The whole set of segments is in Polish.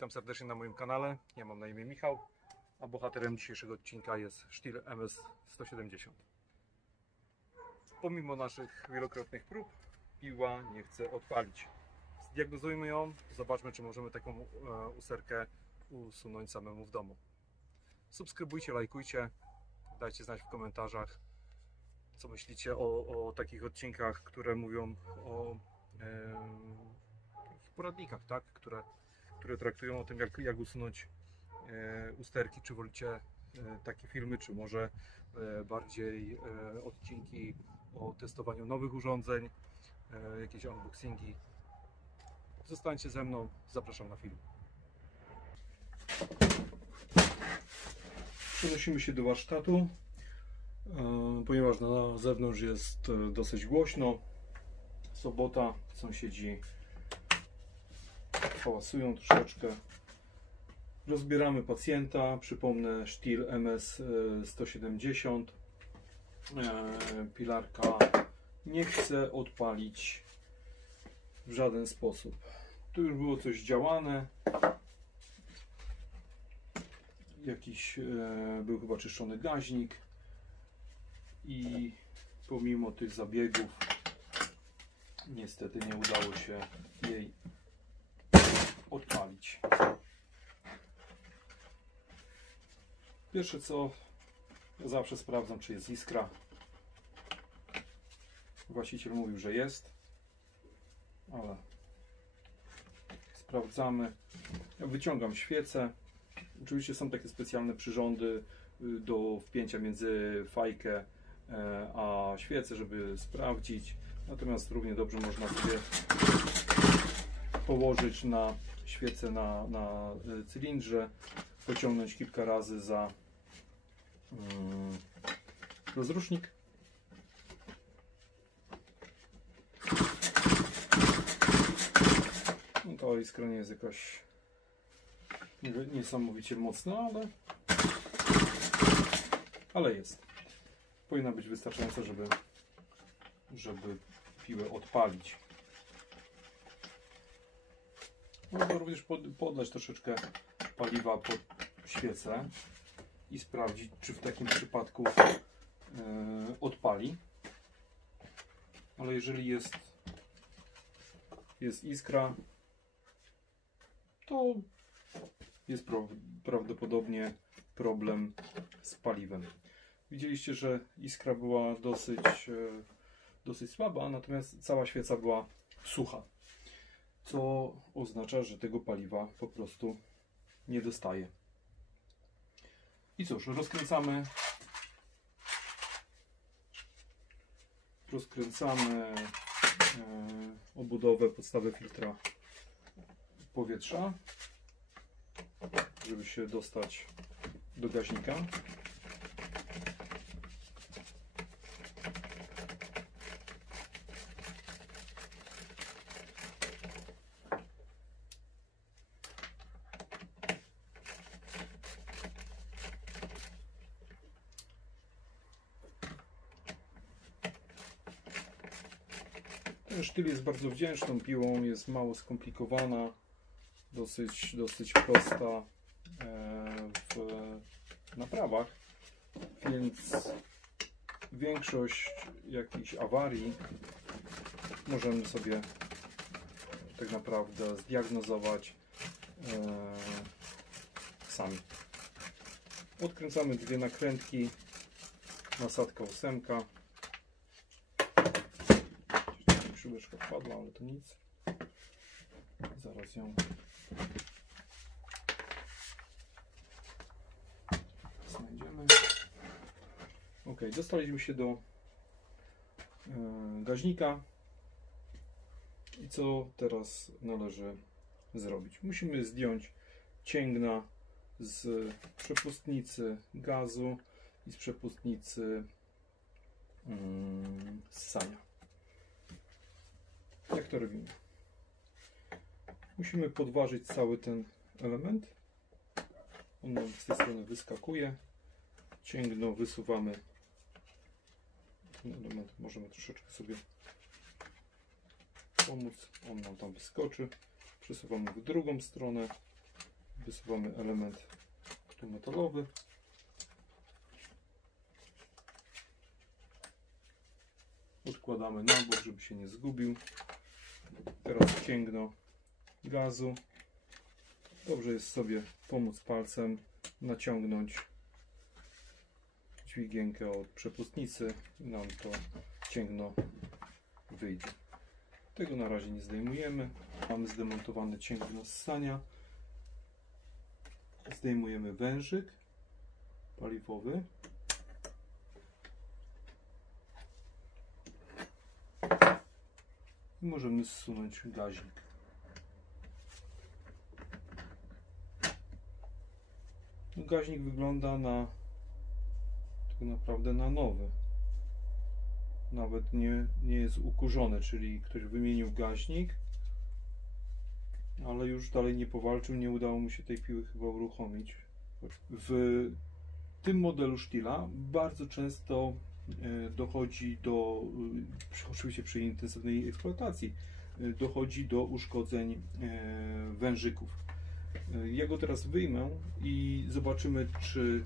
Witam serdecznie na moim kanale. Ja mam na imię Michał, a bohaterem dzisiejszego odcinka jest Stihl MS-170. Pomimo naszych wielokrotnych prób, piła nie chce odpalić. Zdiagnozujmy ją, zobaczmy, czy możemy taką usterkę usunąć samemu w domu. Subskrybujcie, lajkujcie, dajcie znać w komentarzach, co myślicie o takich odcinkach, które mówią o w poradnikach, tak? które traktują o tym, jak usunąć usterki. Czy wolicie takie filmy, czy może bardziej odcinki o testowaniu nowych urządzeń, jakieś unboxingi. Zostańcie ze mną, zapraszam na film. Przenosimy się do warsztatu, ponieważ na zewnątrz jest dosyć głośno. Sobota, sąsiedzi hałasują troszeczkę. Rozbieramy pacjenta. Przypomnę, Stihl MS-170. Pilarka nie chce odpalić w żaden sposób. Tu już było coś działane. Jakiś był chyba czyszczony gaźnik i pomimo tych zabiegów niestety nie udało się jej odpalić. Pierwsze co, zawsze sprawdzam, czy jest iskra. Właściciel mówił, że jest, ale sprawdzamy. Ja wyciągam świecę. Oczywiście są takie specjalne przyrządy do wpięcia między fajkę a świecę, żeby sprawdzić. Natomiast równie dobrze można sobie położyć na świecę na cylindrze, pociągnąć kilka razy za rozrusznik. No to iskra nie jest jakaś niesamowicie mocna, ale jest. Powinna być wystarczająca, żeby piłę odpalić. Można również podlać troszeczkę paliwa pod świecę i sprawdzić, czy w takim przypadku odpali. Ale jeżeli jest iskra, to jest prawdopodobnie problem z paliwem. Widzieliście, że iskra była dosyć słaba, natomiast cała świeca była sucha, co oznacza, że tego paliwa po prostu nie dostaje. I cóż, rozkręcamy obudowę, podstawę filtra powietrza, żeby się dostać do gaźnika. Ten Stihl jest bardzo wdzięczną piłą, jest mało skomplikowana, dosyć prosta w naprawach, więc większość jakichś awarii możemy sobie tak naprawdę zdiagnozować sami. Odkręcamy dwie nakrętki, nasadka 8. Śrubeczka wpadła, ale to nic. Zaraz ją znajdziemy. Ok, dostaliśmy się do gaźnika. I co teraz należy zrobić? Musimy zdjąć cięgna z przepustnicy gazu i z przepustnicy ssania. Jak to robimy? Musimy podważyć cały ten element. On nam z tej strony wyskakuje. Cięgno wysuwamy. Ten element możemy troszeczkę sobie pomóc. On nam tam wyskoczy. Przesuwamy w drugą stronę. Wysuwamy element tu metalowy. Odkładamy na bok, żeby się nie zgubił. Teraz cięgno gazu. Dobrze jest sobie pomóc palcem naciągnąć dźwigienkę od przepustnicy i nam to cięgno wyjdzie. Tego na razie nie zdejmujemy. Mamy zdemontowane cięgno ssania. Zdejmujemy wężyk paliwowy. I możemy zsunąć gaźnik. Gaźnik wygląda tak naprawdę na nowy. Nawet nie jest ukurzony, czyli ktoś wymienił gaźnik, ale już dalej nie powalczył, nie udało mu się tej piły chyba uruchomić. W tym modelu Stihla bardzo często dochodzi do, oczywiście przy intensywnej eksploatacji, dochodzi do uszkodzeń wężyków. Ja go teraz wyjmę i zobaczymy, czy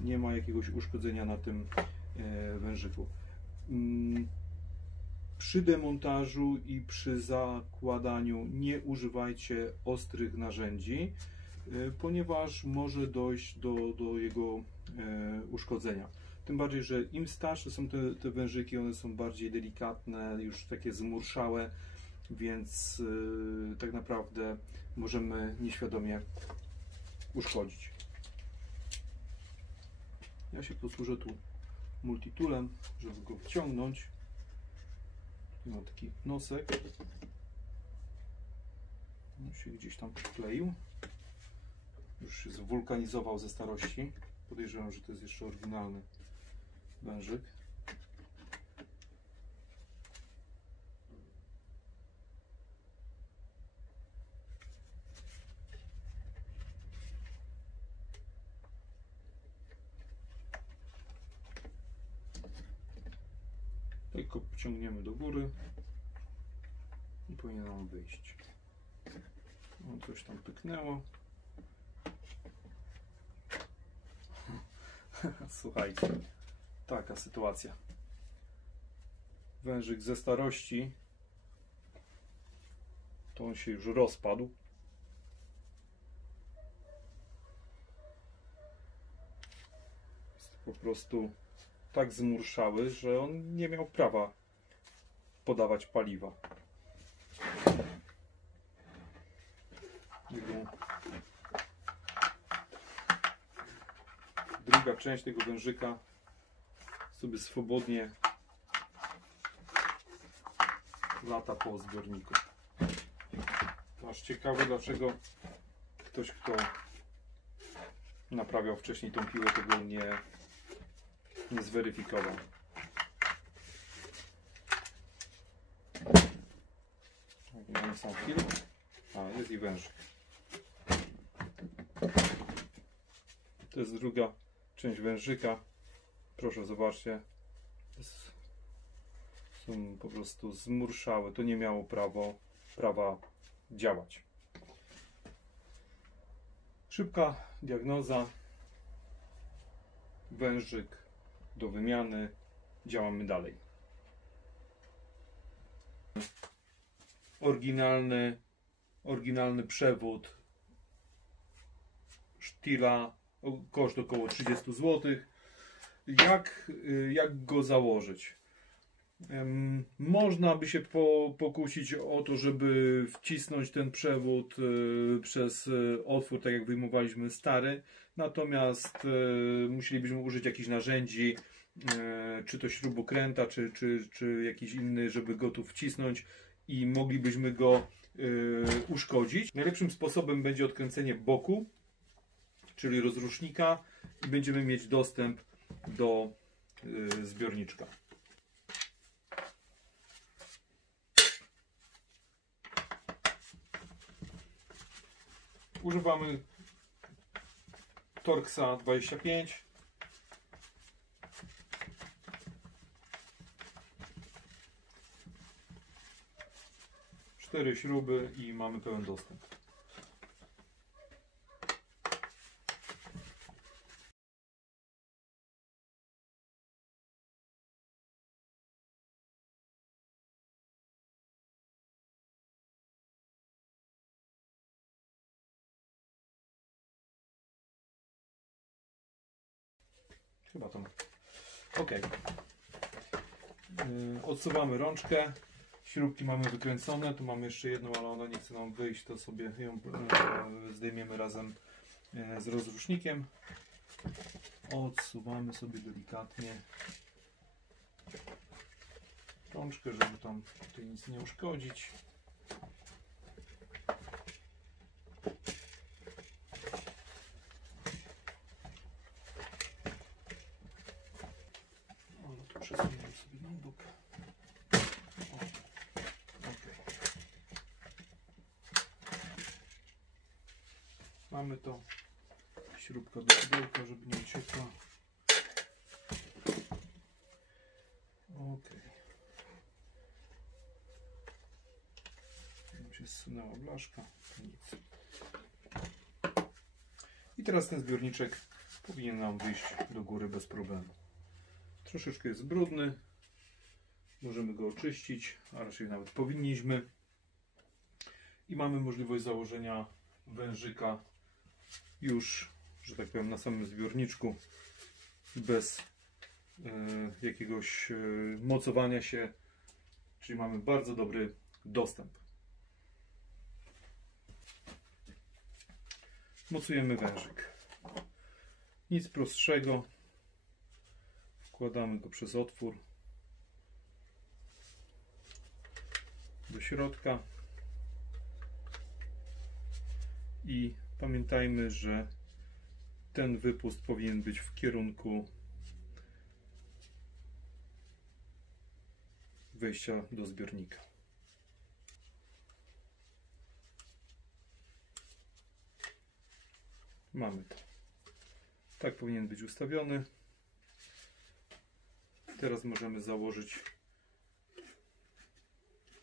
nie ma jakiegoś uszkodzenia na tym wężyku. Przy demontażu i przy zakładaniu nie używajcie ostrych narzędzi, ponieważ może dojść do jego uszkodzenia. Tym bardziej, że im starsze są te wężyki, one są bardziej delikatne, już takie zmurszałe, więc tak naprawdę możemy nieświadomie uszkodzić. Ja się posłużę tu multitoolem, żeby go wyciągnąć. Tu mam taki nosek. On się gdzieś tam przykleił. Już się zwulkanizował ze starości. Podejrzewam, że to jest jeszcze oryginalny wężyk. Tylko pociągniemy do góry i powinien nam wyjść. No, coś tam pyknęło. Słuchajcie, taka sytuacja. Wężyk ze starości, to on się już rozpadł. Jest po prostu tak zmurszały, że on nie miał prawa podawać paliwa. Druga część tego wężyka sobie swobodnie lata po zbiorniku. Aż ciekawe, dlaczego ktoś, kto naprawiał wcześniej tą piłę, tego nie zweryfikował. Mamy sam film. A, jest i wężyk. To jest druga część wężyka. Proszę, zobaczcie. Są po prostu zmurszałe. To nie miało prawa działać. Szybka diagnoza. Wężyk do wymiany. Działamy dalej. Oryginalny przewód Stihla, koszt około 30 zł. Jak go założyć? Można by się pokusić o to, żeby wcisnąć ten przewód przez otwór, tak jak wyjmowaliśmy stary, natomiast musielibyśmy użyć jakichś narzędzi, czy to śrubokręta, czy jakiś inny, żeby go tu wcisnąć i moglibyśmy go uszkodzić. Najlepszym sposobem będzie odkręcenie boku, czyli rozrusznika, i będziemy mieć dostęp do zbiorniczka. Używamy Torxa 25. Cztery śruby i mamy pełen dostęp. Chyba to. Ok. Odsuwamy rączkę. Śrubki mamy wykręcone. Tu mamy jeszcze jedną, ale ona nie chce nam wyjść. To sobie ją zdejmiemy razem z rozrusznikiem. Odsuwamy sobie delikatnie rączkę, żeby tam tutaj nic nie uszkodzić. Przesuniemy sobie na bok. Okay. Mamy to. Śrubka do pudełka, żeby nie uciekła. Ok. Już się zsunęła blaszka. Nic. I teraz ten zbiorniczek powinien nam wyjść do góry bez problemu. Troszeczkę jest brudny, możemy go oczyścić, a raczej nawet powinniśmy. I mamy możliwość założenia wężyka już, że tak powiem, na samym zbiorniczku, bez jakiegoś mocowania się, czyli mamy bardzo dobry dostęp. Mocujemy wężyk. Nic prostszego. Wkładamy go przez otwór do środka i pamiętajmy, że ten wypust powinien być w kierunku wejścia do zbiornika. Mamy to. Tak powinien być ustawiony. Teraz możemy założyć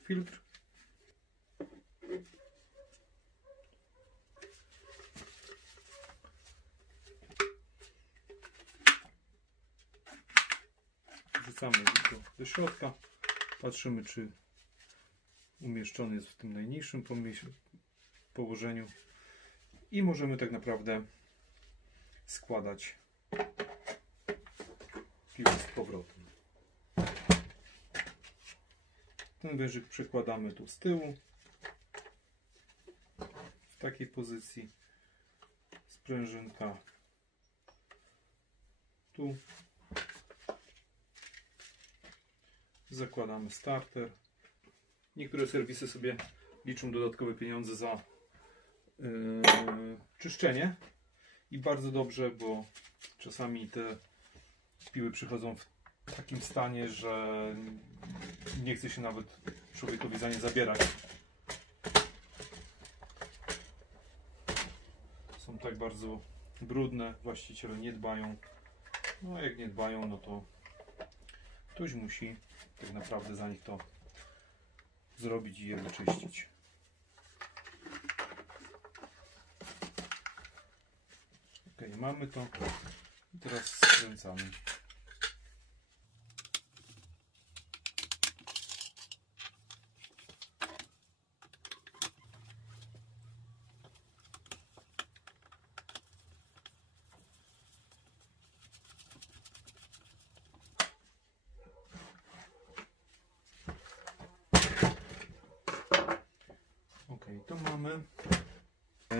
filtr. Wrzucamy go do środka. Patrzymy, czy umieszczony jest w tym najniższym położeniu. I możemy tak naprawdę składać piłę z powrotem. Ten wężyk przekładamy tu z tyłu, w takiej pozycji. Sprężynka tu. Zakładamy starter. Niektóre serwisy sobie liczą dodatkowe pieniądze za czyszczenie i bardzo dobrze, bo czasami te piły przychodzą w takim stanie, że nie chce się nawet człowiekowi za nie zabierać. Są tak bardzo brudne, właściciele nie dbają. No a jak nie dbają, no to ktoś musi tak naprawdę za nich to zrobić i je wyczyścić. Ok, mamy to. I teraz skręcamy. Ok, to mamy.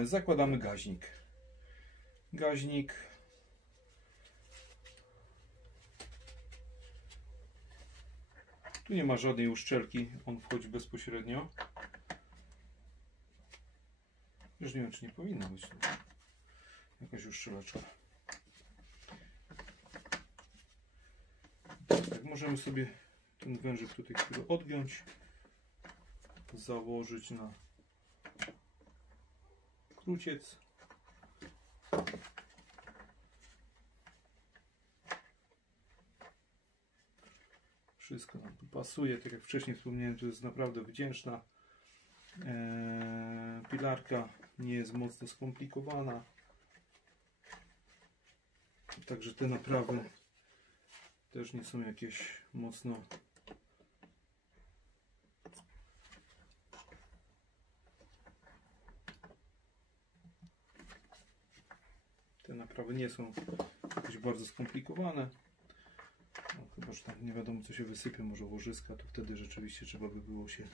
Zakładamy gaźnik. Gaźnik tu nie ma żadnej uszczelki, on wchodzi bezpośrednio. Już nie wiem, czy nie powinna być tu jakaś uszczeleczka. Tak, możemy sobie ten wężyk tutaj odgiąć, założyć na kruciec. Wszystko nam tu pasuje. Tak jak wcześniej wspomniałem, to jest naprawdę wdzięczna pilarka. Nie jest mocno skomplikowana. Także te naprawy też nie są jakieś mocno te naprawy nie są jakieś bardzo skomplikowane. No, chyba że tam nie wiadomo co się wysypie, może łożyska, to wtedy rzeczywiście trzeba by było się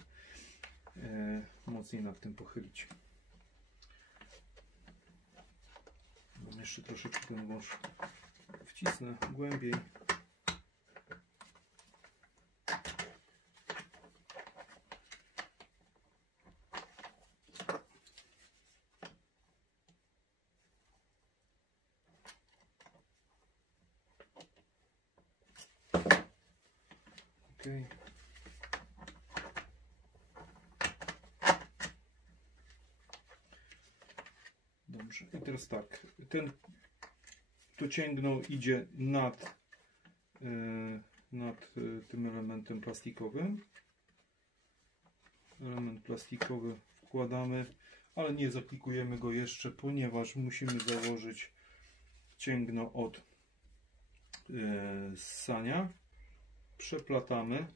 mocniej nad tym pochylić. Jeszcze troszeczkę ten wąż wcisnę głębiej. Okay. Dobrze, i teraz tak, to cięgno idzie nad tym elementem plastikowym. Element plastikowy wkładamy, ale nie zaplikujemy go jeszcze, ponieważ musimy założyć cięgno od ssania. Przeplatamy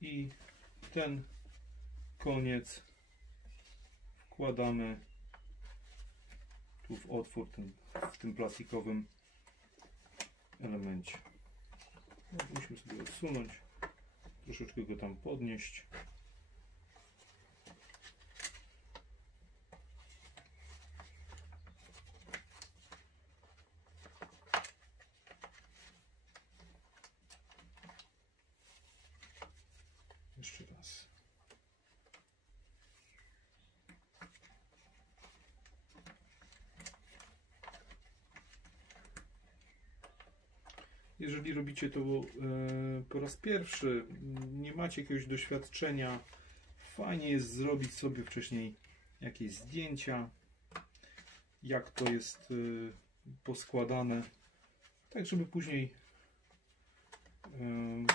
i ten koniec wkładamy tu w otwór w tym plastikowym elemencie. Musimy sobie odsunąć, troszeczkę go tam podnieść. Jeszcze raz. Jeżeli robicie to po raz pierwszy, nie macie jakiegoś doświadczenia, fajnie jest zrobić sobie wcześniej jakieś zdjęcia, jak to jest poskładane, tak żeby później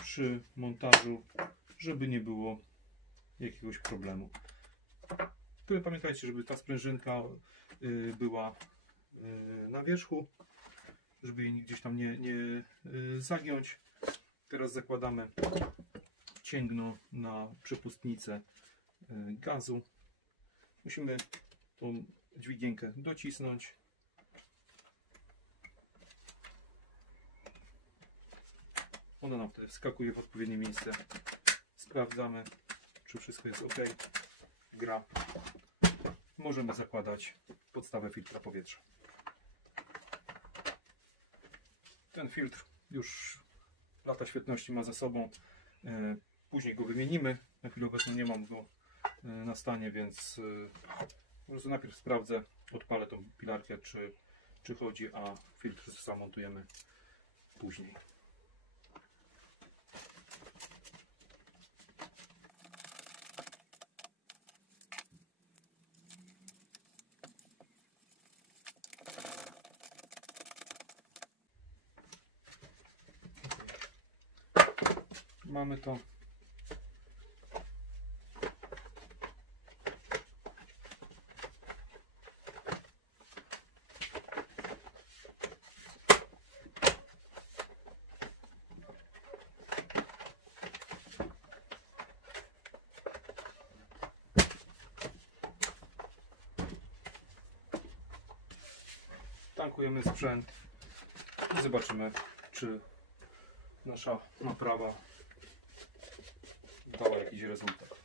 przy montażu, żeby nie było jakiegoś problemu. Tyle pamiętajcie, żeby ta sprężynka była na wierzchu, żeby jej gdzieś tam nie zagiąć. Teraz zakładamy cięgno na przepustnicę gazu. Musimy tą dźwigienkę docisnąć. Ona nam wtedy wskakuje w odpowiednie miejsce. Sprawdzamy, czy wszystko jest ok. Gra. Możemy zakładać podstawę filtra powietrza. Ten filtr już lata świetności ma za sobą. Później go wymienimy. Na chwilę obecną nie mam go na stanie, więc po prostu najpierw sprawdzę, odpalę tą pilarkę, czy chodzi, a filtr zamontujemy później. Mamy to. Tankujemy sprzęt i zobaczymy, czy nasza naprawa dała jakiś rezultat.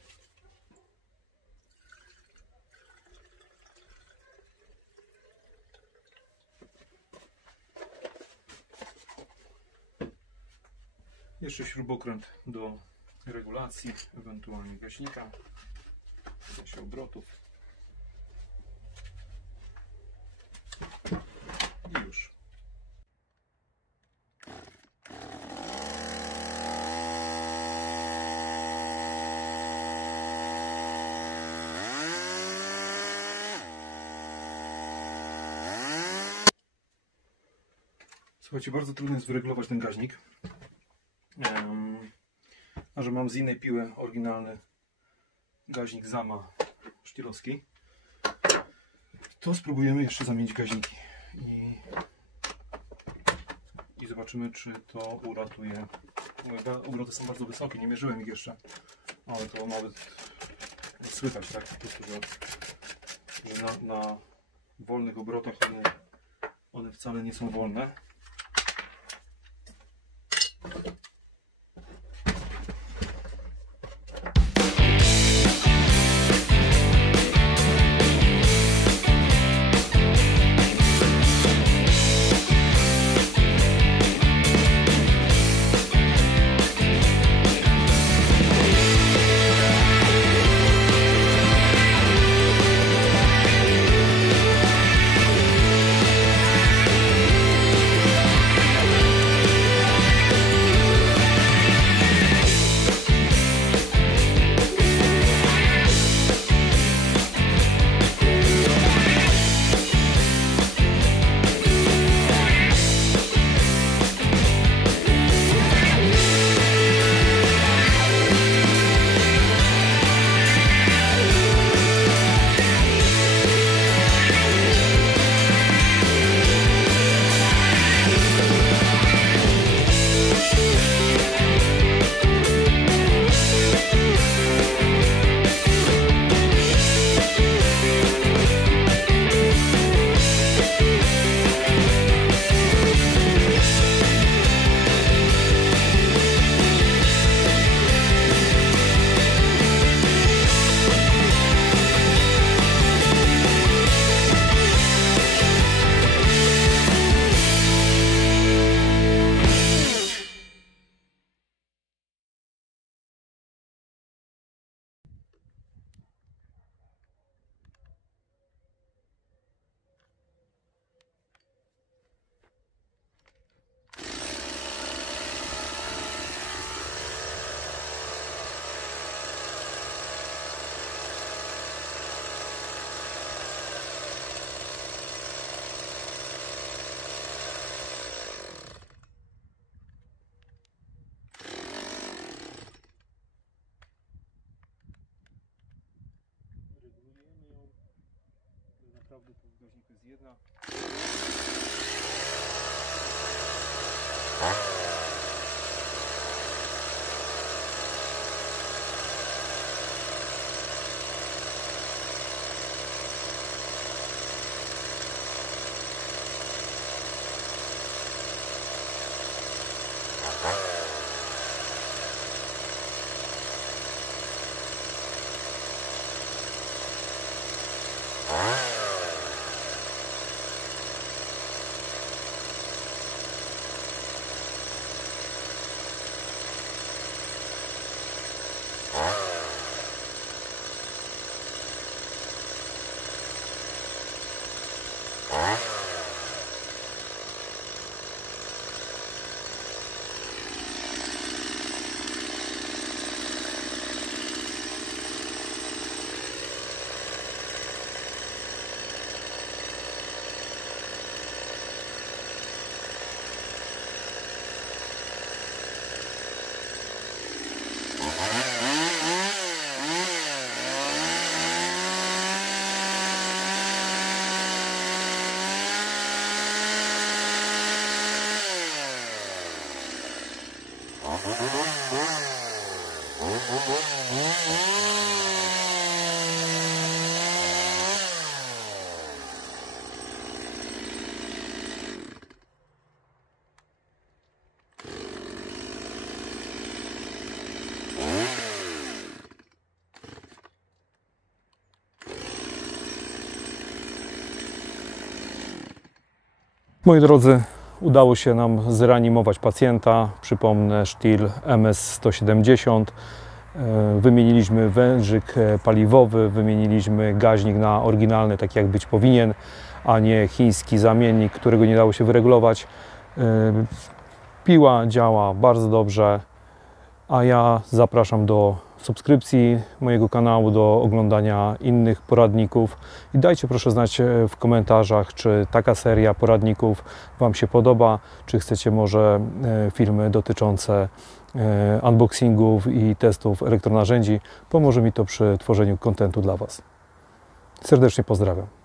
Jeszcze śrubokręt do regulacji, ewentualnie gaśnika, się obrotów. I już. Słuchajcie, bardzo trudno jest wyregulować ten gaźnik. A że mam z innej piły oryginalny gaźnik Zama sztilowski, to spróbujemy jeszcze zamienić gaźniki i zobaczymy, czy to uratuje. Obroty są bardzo wysokie, nie mierzyłem ich jeszcze, ale to nawet słychać, tak po prostu, że że na wolnych obrotach one wcale nie są wolne. Naprawdę tu w gaźniku jest jedna. Moi drodzy, udało się nam zreanimować pacjenta. Przypomnę, Stihl MS-170. Wymieniliśmy wężyk paliwowy, wymieniliśmy gaźnik na oryginalny, tak jak być powinien, a nie chiński zamiennik, którego nie dało się wyregulować. Piła działa bardzo dobrze, a ja zapraszam do subskrypcji mojego kanału, do oglądania innych poradników i dajcie proszę znać w komentarzach, czy taka seria poradników Wam się podoba, czy chcecie może filmy dotyczące unboxingów i testów elektronarzędzi. Pomoże mi to przy tworzeniu kontentu dla Was. Serdecznie pozdrawiam.